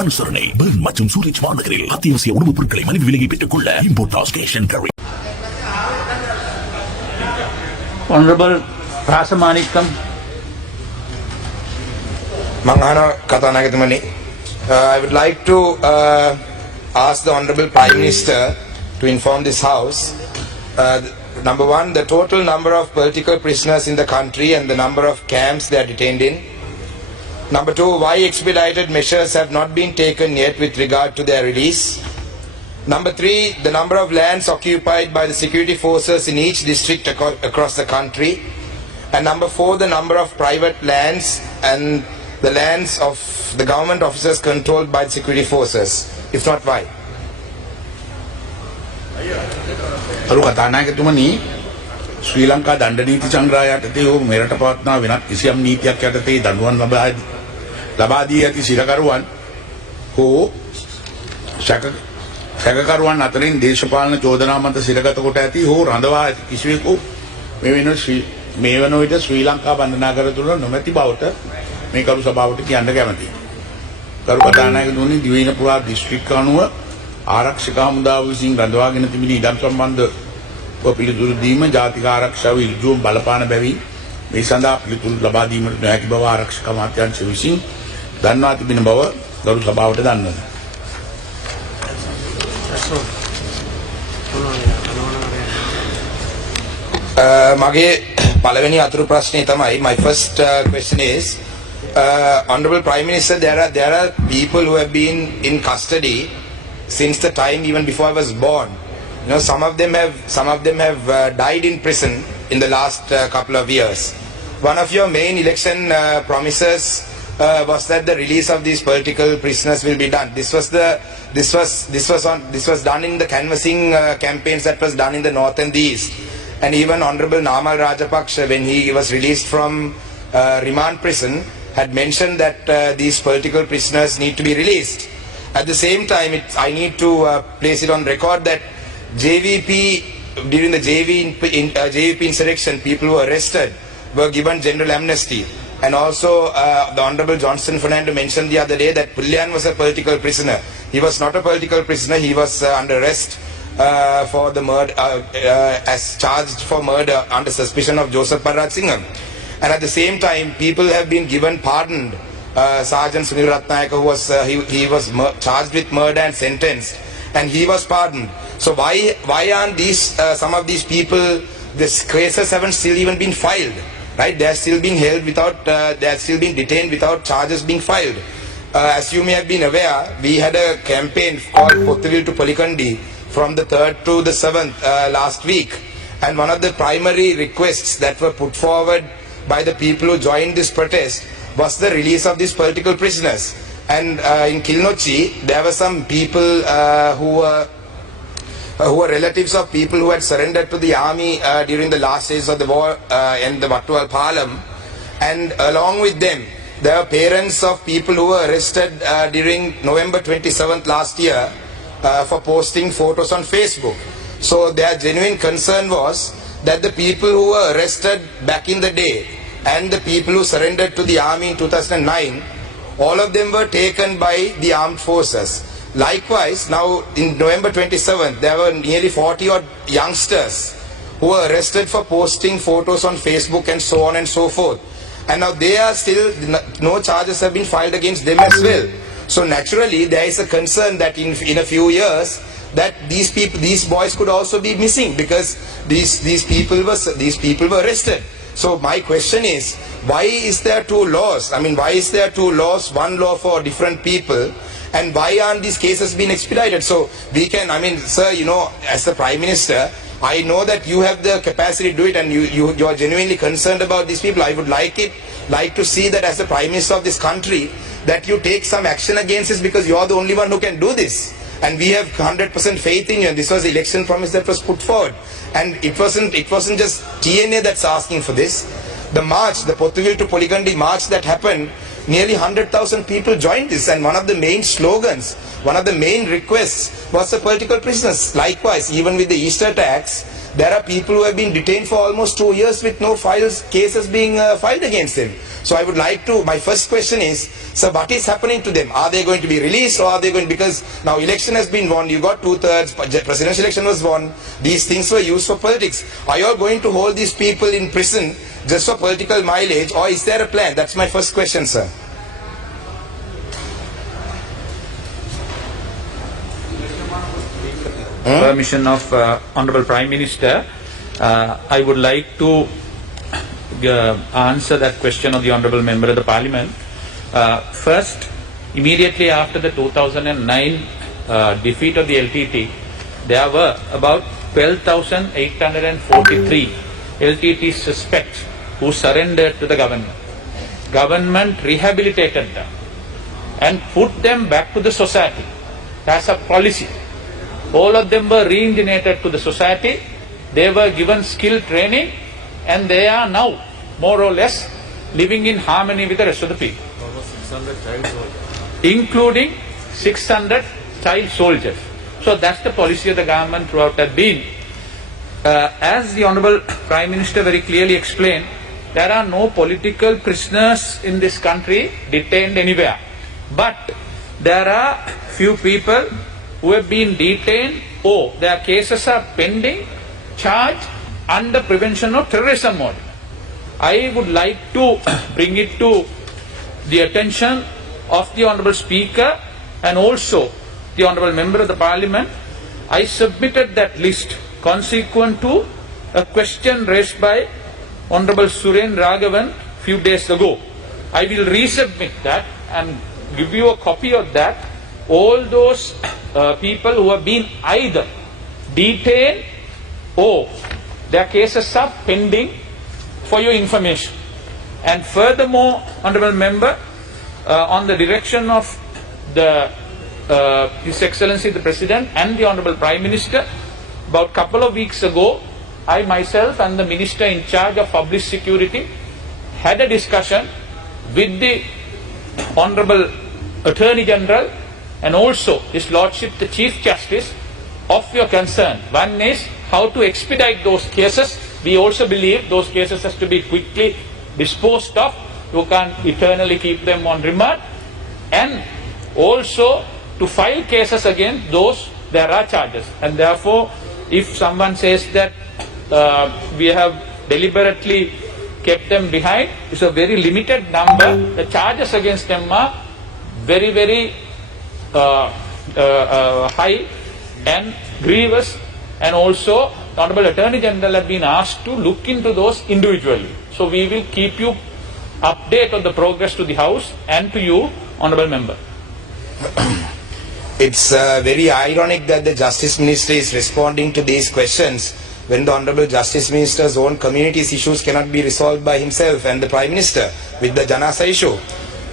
அனுசரணை பெர்ன் மற்றும் சூரிச் மாநகரில் அத்தியாவசிய உணவுப் பொருட்களை மலிவு விலையை பெற்றுக் கொள்ள இம்போர்ட்டாஸ் cash and carry. Honorable Rasamanikam. Manghana Katanagatmani. I would like to ask the Honorable Prime Minister to inform this House. Number one, the total number of political prisoners in the country and the number of camps they are detained in. Number two, why expedited measures have not been taken yet with regard to their release. Number three, the number of lands occupied by the security forces in each district across the country. And number four, the number of private lands and the lands of the government officers controlled by the security forces. If not, why? අරු කතානායකතුමනි ශ්‍රී ලංකා දණ්ඩ නීති සංග්‍රහය යටතේ හෝ මෙරට පවත්නා වෙනත් කිසියම් නීතියක් යටතේ දඬුවම් ලබා දී ඇති සිරකරුවන් හෝ සැකකරුවන් අතරින් දේශපාලන චෝදනා මත සිරගත කොට ඇති හෝ රඳවා ඇති කිසිවෙකු මේ වන විට ශ්‍රී ලංකා බන්ධනාගාර තුළ නොමැති බවට මේ කරු සභාවට කියන්න කැමැතියි. කරු කතානායකතුමනි දිවයින පුරා දිස්ත්‍රික්ක අනුව ආරක්ෂක හමුදාව විසින් රඳවාගෙන තිබෙන ඉඩම් සම්බන්ධ පිළිතුරු දීම ජාතික ආරක්ෂාව ඉල්ලුම් බලපාන බැවින් මේ සඳහා පිළිතුරු ලබා දීමට නොහැකි බව ආරක්ෂක අමාත්‍යාංශ විසින් දන්වා තිබෙන බව ගරු සභාවට දන්වනවා. මගේ පළවෙනි අතුරු ප්‍රශ්නේ තමයි, my first question is, Honorable Prime Minister, there are people who have been in custody since the time even before I was born. You know, some of them have died in prison in the last couple of years. One of your main election promises was that the release of these political prisoners will be done. This was done in the canvassing campaigns that was done in the north and the east. And even Honorable Namal Rajapaksa, when he was released from remand prison, had mentioned that these political prisoners need to be released. At the same time, I need to place it on record that JVP, during the JVP insurrection, people who were arrested were given general amnesty. And also, the Honorable Johnson Fernando mentioned the other day that Pullian was a political prisoner. He was not a political prisoner. He was under arrest for the murder, as charged for murder under suspicion of Joseph Parraj Singham. And at the same time, people have been given pardoned. Sergeant Sunil Ratnayaka, who was he was charged with murder and sentenced, and he was pardoned. So why aren't these some of these people? These cases haven't still even been filed, right? They are still being held without. They are still being detained without charges being filed. As you may have been aware, we had a campaign called Pothivil to Polikandi from the 3rd to the 7th last week, and one of the primary requests that were put forward by the people who joined this protest was the release of these political prisoners. And in Kilnochi, there were some people who were relatives of people who had surrendered to the army during the last days of the war in the Wattuwal Palam. And along with them, there were parents of people who were arrested during November 27th last year for posting photos on Facebook. So their genuine concern was that the people who were arrested back in the day and the people who surrendered to the army in 2009, all of them were taken by the armed forces. Likewise, now in November 27th, there were nearly 40 odd youngsters who were arrested for posting photos on Facebook and so on and so forth. And now they are still, no charges have been filed against them as well. So naturally, there is a concern that in a few years, that these boys could also be missing because these people were arrested. So my question is, why is there two laws? I mean, why is there two laws, one law for different people, and why aren't these cases being expedited? So we can, I mean, sir, you know, as the Prime Minister, I know that you have the capacity to do it and you are genuinely concerned about these people. I would like to see that as the Prime Minister of this country, that you take some action against this because you are the only one who can do this. And we have 100% faith in you, and this was the election promise that was put forward. And it wasn't just TNA that's asking for this. The march, the Pothivil to Polikandi march that happened, nearly 100,000 people joined this, and one of the main slogans, one of the main requests was the political prisoners. Likewise, even with the Easter attacks, there are people who have been detained for almost 2 years with no cases being filed against them. So I would like to, my first question is, sir, what is happening to them? Are they going to be released, or are they going, because now election has been won, you got 2/3, presidential election was won, these things were used for politics. Are you all going to hold these people in prison just for political mileage, or is there a plan? That's my first question, sir. Permission of Honorable Prime Minister, I would like to answer that question of the Honorable Member of the Parliament. First, immediately after the 2009 defeat of the LTT, there were about 12,843 LTT suspects who surrendered to the government. Government rehabilitated them and put them back to the society. That's a policy. All of them were reintegrated to the society. They were given skill training, and they are now more or less living in harmony with the rest of the people, including 600 child soldiers. So that's the policy of the government throughout that been. As the Honorable Prime Minister very clearly explained, there are no political prisoners in this country detained anywhere. But there are few people who have been detained or their cases are pending, charged under Prevention of Terrorism Ordinance. I would like to bring it to the attention of the Honourable Speaker and also the Honourable Member of the Parliament. I submitted that list consequent to a question raised by Honourable Suren Raghavan few days ago. I will resubmit that and give you a copy of that. All those people who have been either detained or their cases are pending, for your information. And furthermore, Honourable Member, on the direction of His Excellency the President and the Honourable Prime Minister, about a couple of weeks ago, I myself and the Minister in charge of Public Security had a discussion with the Honourable Attorney General and also His Lordship the Chief Justice of your concern. One is how to expedite those cases. We also believe those cases has to be quickly disposed of. You can't eternally keep them on remand. And also to file cases against those there are charges. And therefore, if someone says that we have deliberately kept them behind, it's a very limited number. The charges against them are very, very high and grievous, and also the Honourable Attorney General have been asked to look into those individually. So we will keep you update on the progress to the House and to you, Honourable Member. It's very ironic that the Justice Minister is responding to these questions when the Honourable Justice Minister's own community's issues cannot be resolved by himself and the Prime Minister with the Janasa issue.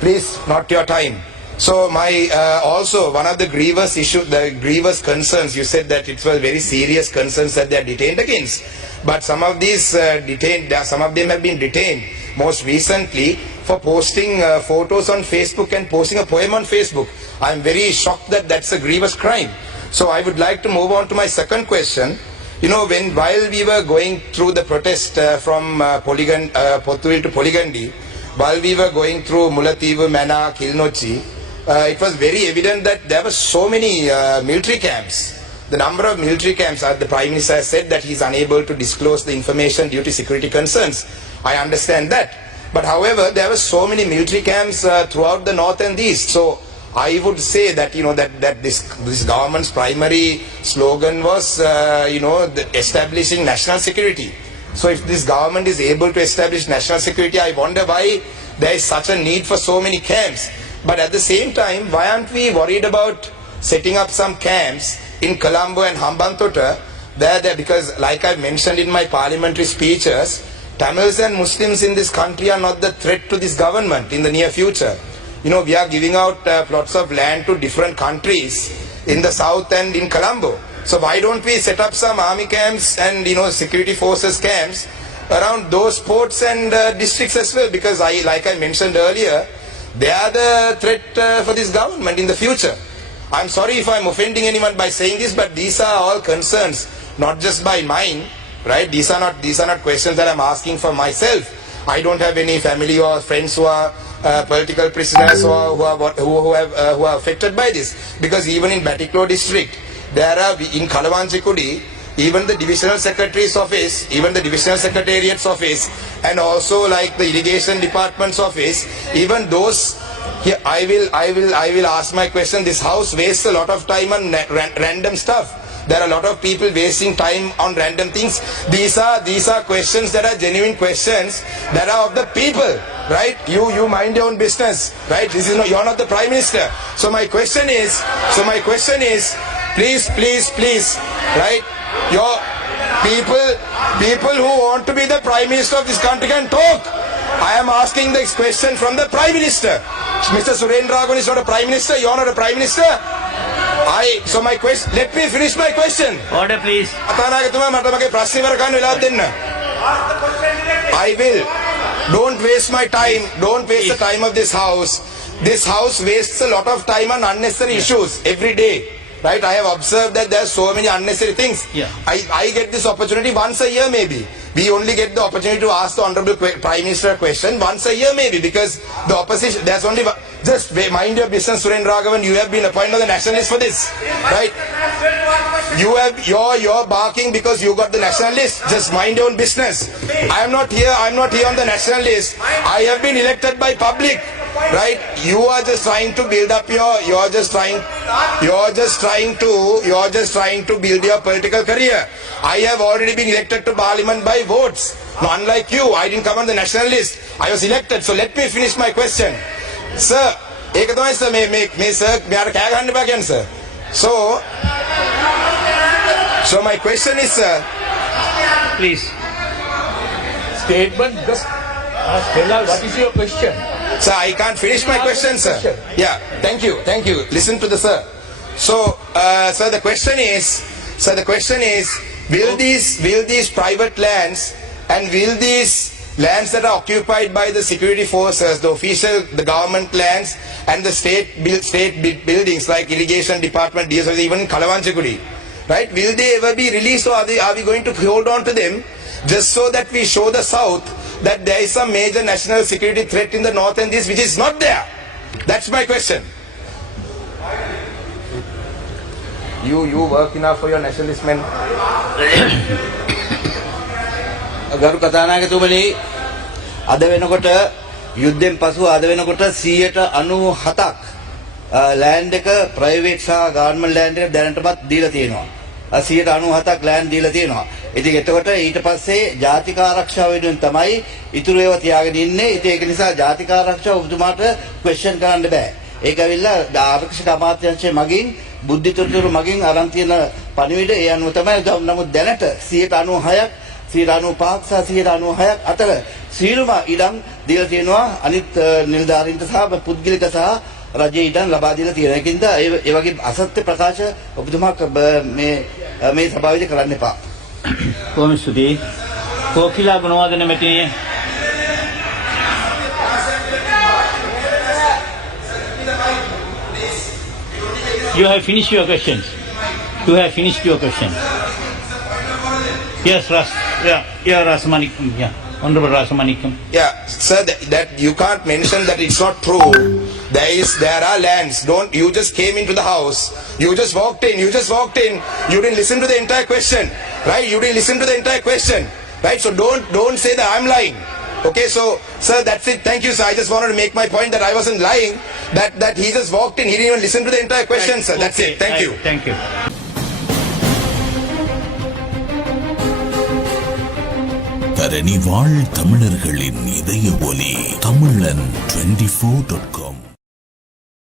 Please, not your time. So my also one of the grievous concerns, you said that it was very serious concerns that they are detained against. But some of these some of them have been detained most recently for posting photos on Facebook and posting a poem on Facebook. I am very shocked that that's a grievous crime. So I would like to move on to my second question. You know, while we were going through the protest from Pothuil to Poligandi, while we were going through Mullaitivu, Mana, Kilnochi, it was very evident that there were so many military camps. The number of military camps, the Prime Minister has said that he is unable to disclose the information due to security concerns. I understand that. But however, there were so many military camps throughout the north and the east. So I would say that, you know, that this government's primary slogan was, establishing national security. So if this government is able to establish national security, I wonder why there is such a need for so many camps. But at the same time, why aren't we worried about setting up some camps in Colombo and Hambantota, because like I mentioned in my parliamentary speeches, Tamils and Muslims in this country are not the threat to this government in the near future. You know, we are giving out plots of land to different countries in the south and in Colombo. So why don't we set up some army camps and, security forces camps around those ports and districts as well? Because like I mentioned earlier, they are the threat for this government in the future. I'm sorry if I'm offending anyone by saying this, but these are all concerns, not just by mine, right? These are not questions that I'm asking for myself. I don't have any family or friends who are political prisoners or who are affected by this. Because even in Batiklo district, there are in Kalawanchikudi, even the divisional secretary's office, even the divisional secretariat's office, and also like the irrigation department's office, even those. Here, I will ask my question. This house wastes a lot of time on random stuff. There are a lot of people wasting time on random things. These are questions that are genuine questions that are of the people, right? You mind your own business, right? This is not, you're not the Prime Minister. So my question is, please, right? Your people who want to be the Prime Minister of this country can talk. I am asking this question from the Prime Minister. Mr. Surendra is not a Prime Minister. You're not a Prime Minister. So my question. Let me finish my question. Order, please. I will. Don't waste my time. Don't waste the time of this house. This house wastes a lot of time on unnecessary issues every day. Right? I have observed that there are so many unnecessary things. Yeah. I get this opportunity once a year maybe. We only get the opportunity to ask the Honorable Prime Minister a question once a year maybe, because the opposition, there's only one. Just mind your business, Surendra Raghavan. You have been appointed on the national list for this, right? You're barking because you got the national list. Just mind your own business. I'm not here on the national list. I have been elected by public, right? You are just trying to build up you're just trying to build your political career. I have already been elected to parliament by votes. Now, unlike you, I didn't come on the national list. I was elected. So let me finish my question. Sir, ඒක තමයි sir මේ sir මෙයාට කෑ ගන්න එපා කියන්නේ sir. So my question is, sir. Please. Statement, just tell us what is your question. Sir, I can't finish my question, sir. Yeah, thank you. Listen to the sir. So, sir, the question is, will these private lands and will these lands that are occupied by the security forces, the government lands and the state buildings like irrigation department, DSO, even Kalawanchikudi, right? Will they ever be released, or are we going to hold on to them just so that we show the South that there is some major national security threat in the north and this which is not there? That's my question. You work enough for your nationalist men. ගරු කතානායකතුමනි, අද වෙනකොට යුද්ධෙන් පසු අද වෙනකොට 97ක් land එක ප්‍රයිවේට් සහ government land එක දැනටමත් දීලා තියෙනවා. 97ක් ලෑන්ඩ් දීලා තියෙනවා. ඉතින් එතකොට ඊට පස්සේ ජාතික ආරක්ෂාව වෙනුවෙන් තමයි ඉතුරු ඒවා තියාගෙන ඉන්නේ. ඉතින් ඒක නිසා ජාතික ආරක්ෂාව ඔබතුමාට ක්වෙස්චන් කරන්න බෑ. ඒක ඇවිල්ලා ආරක්ෂක අමාත්‍යාංශය මගින් බුද්ධිතොරතුරු මගින් අරන් තියෙන පණිවිඩ ඒ අනුව තමයි. නමුත් දැනට 96ක් 95ක් සහ 96ක් අතර සීලම ඉඩම් දීලා තියෙනවා අනිත් නිලධාරීන්ට සහ පුද්ගලික සහ රජයේ ඉඩම් ලබා දීලා තියෙනවා. ඒකින්ද ඒ වගේ අසත්‍ය ප්‍රකාශ ඔබතුමා මේ සභාවේදී කරන්න එපා. කොහොම ස්තුතියි. කෝකිලා Gunawardena මෙතිණිය. You have finished your questions. Yes, Rasamanikam. Yeah, Honorable Rasamanikam. Yeah, sir, that you can't mention that it's not true. There are lands. You just came into the house. You just walked in. You didn't listen to the entire question, right? So don't say that I'm lying. Okay, so sir, that's it. Thank you, sir. I just wanted to make my point that I wasn't lying. That he just walked in. He didn't even listen to the entire question, sir. That's it. Thank you. Thank you. தரணி வாழ் தமிழர்களின் இதய ஒலி தமிழன் 24.com